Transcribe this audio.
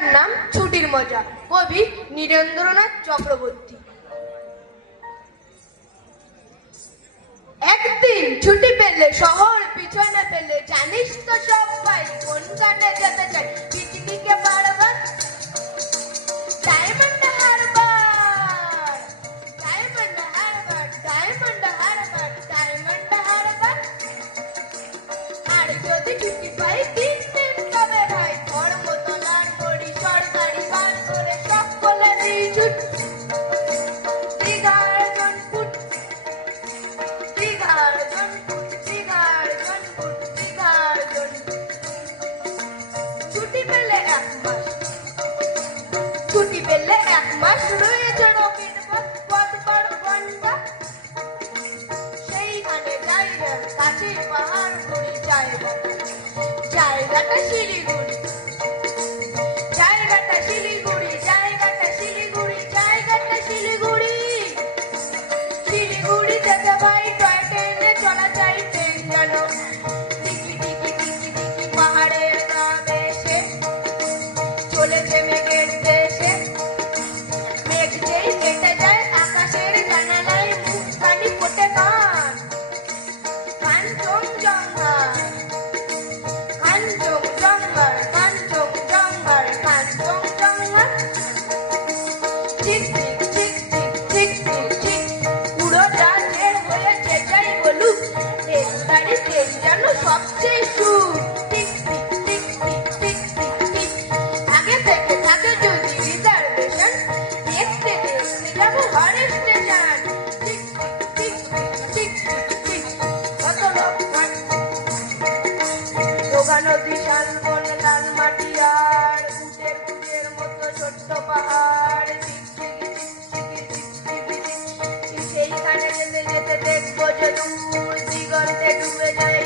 কবিতার নাম ছুটির মজা, কবি নীরেন্দ্রনাথ চক্রবর্তী। একদিন ছুটি পেলে, শহর পিছনে পেলে, জানিস তো সবাই কোন গানে যেতে চাই? পিকনিকে বারবার ডায়মন্ড হারবার, ডায়মন্ড হারবার, ডায়মন্ড হারবার, ডায়মন্ড হারবার। আর যদি ছুটি পাই 3 দিন তবে ভাই ধর্মতলার বড়ি সরকারি বাস করে সকলেরই ছুটি। দীঘার জনপুট, দীঘার জনপুট, দীঘার জনপুট, দীঘার জনপুট। ছুটি পেলে 1 মাস, ছুটি পেলে 1 মাস রয়েছে রকেট বাস, কতবার ঘন্টা সেইখানে যাইবে কাছে পাহাড় ঘুরি জায়গা, জায়গাটা শিলিগুড়ি, জায়গাটা শিলিগুড়ি, জায়গাটা শিলিগুড়ি, জায়গাটা শিলিগুড়ি। শিলিগুড়ি যেতে ভাই টয় ট্রেনে চলা চাই, ট্রেন যেন টিকি টিকি টিকি টিকি পাহাড়ের নামে এসে চলেছে মেঘের দেশে। মেঘ যেই কেটে যায় আকাশের জানালায় মুখখানি ফোটে গান, কাঞ্চনজঙ্ঘা, কাঞ্চনজঙ্ঘা, কাঞ্চনজঙ্ঘা, কাঞ্চনজঙ্ঘা। ঠিক ঠিক ঠিক ঠিক ঠিক ঠিক ঠিক পুরোটা টের হয়েছে যাই বলুক, রেলগাড়ি ট্রেন যেন সবচেয়ে সুখ। ঠিক ঠিক ঠিক ঠিক ঠিক ঠিক ঠিক আগে থেকে থাকে যদি রিজার্ভেশন, দেখতে দেখতে যাবো হরে স্টেশন। ঠিক ঠিক ঠিক ঠিক ঠিক কত লোক যোগা নদী, শালবন, লাল মাটি আর উটের উটের মতো ছোট্ট পাহাড়। সেইখানে যেতে যেতে দেখবো যে দূর দিগন্তে ডুবে যায়